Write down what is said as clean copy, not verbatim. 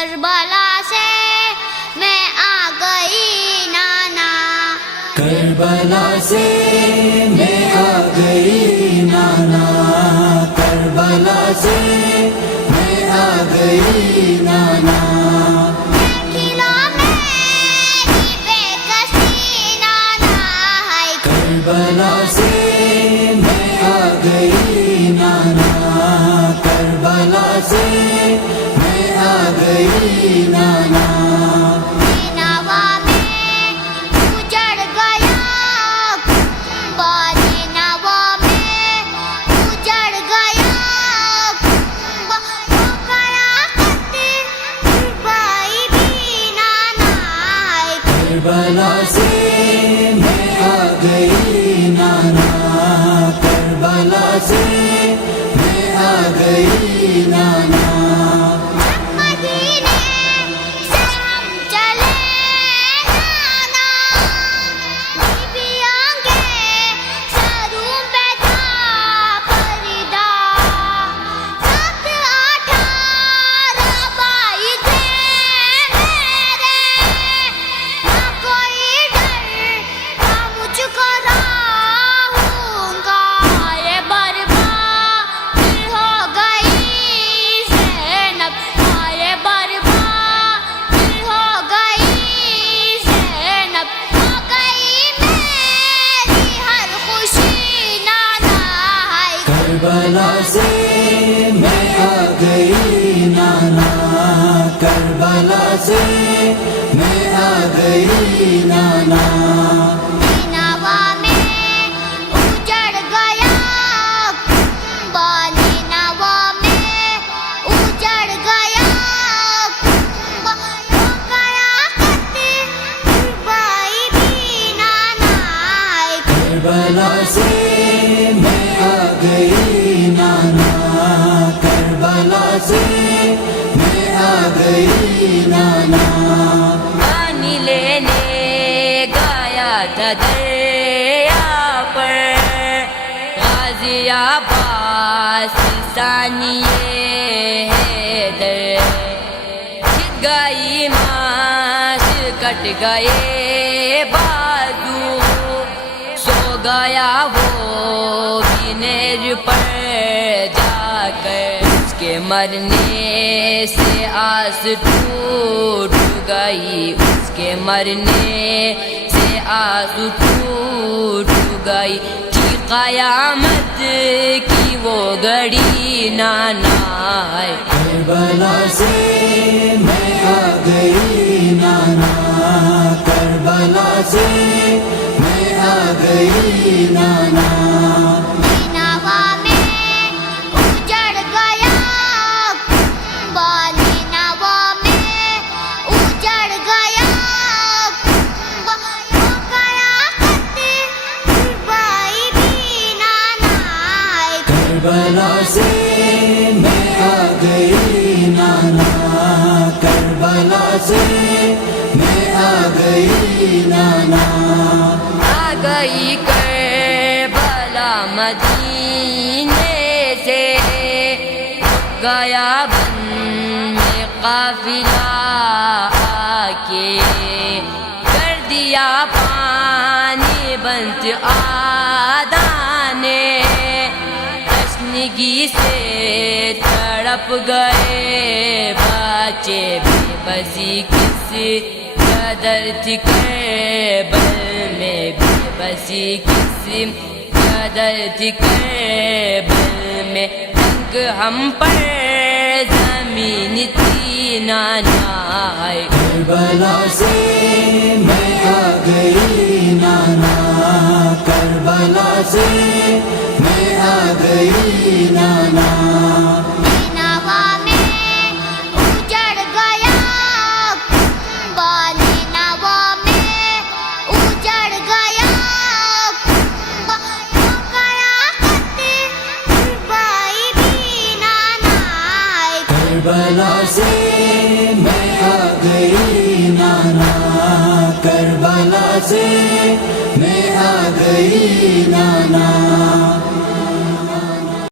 کربلا سے میں آ گئی نانا، کربلا سے میں آ گئی نانا، کربلا سے میں آ گئی نانا، کھلا میری بے کسی نانا ہے، کربلا سے میں آ گئی نانا، کربلا سے میں آ گئی نانا، نینوا میں اجڑ گیا کنبہ، نینوا میں اجڑ گیا کنبہ، وہ کرا کرتے بھائی بھی نانا ہے، کربلا سے میں آ گئی نانا، کربلا سے میں آ گئی نانا، مدینے سے ہم چلے نانا، بیبیاں کے سروں پہ تھا پردہ، 7-18 بھائی تھے میرے، نہ کوئی ڈر تھا مجھ کو رہوں گا، یہ برباد ہو گئی زینب، یہ برباد ہو گئی زینب، ہو گئی میری ہر خوشی نانا ہے، کربلا سے میں آ گئی نانا، کربلا سے میں آ گئی نانا، نینوا میں اجڑ گیا کنبہ، نینوا میں اجڑ گیا کنبہ، وہ کرا کرتے بھائی بھی نانا ہے، کربلا سے میں آ گئی نانا، کربلا سے میں آ گئی نانا، پانی لینے گایا تھا دریا پر، غازی عباس ثانیے حیدر، چھٹ گئی ماس کٹ گئے بازو، سو گیا وہ بھی نیر پر جا کر، اس کے مرنے سے آس ٹوٹ گئی، اس کے مرنے سے آس ٹوٹ گئی، تھی قیامت کی وہ گھڑی نانا ہے، کربلا سے میں آ گئی نانا، کربلا سے میں آ گئی نانا، نینوا میں اجڑ گیا کنبہ، نینوا میں اجڑ گیا کنبہ، وہ کرا کرتے بھائی بھی نانا ہے، کربلا سے میں آ گئی نانا، کربلا سے میں آ گئی نانا، آ گئی کربلا مدینے سے، گیا بن میں قافلہ آ کے، کر دیا پانی بند آدانے، تشنگی سے تڑپ گئے بچے، بے بسی کس قدر تھی کربل میں، بے بسی کس قدر تھی کربل میں، تنگ ہم پر زمین تھی نانا ہے، کربلا سے میں آ گئی نانا، کربلا سے میں آ گئی نانا، نینوا میں اجڑ گیا کنبہ، نینوا میں اجڑ گیا کنبہ، وہ کرا کرتے بھائی بھی نانا ہے، کربلا سے میں آ گئی نانا، کربلا سے میں آ گئی نانا،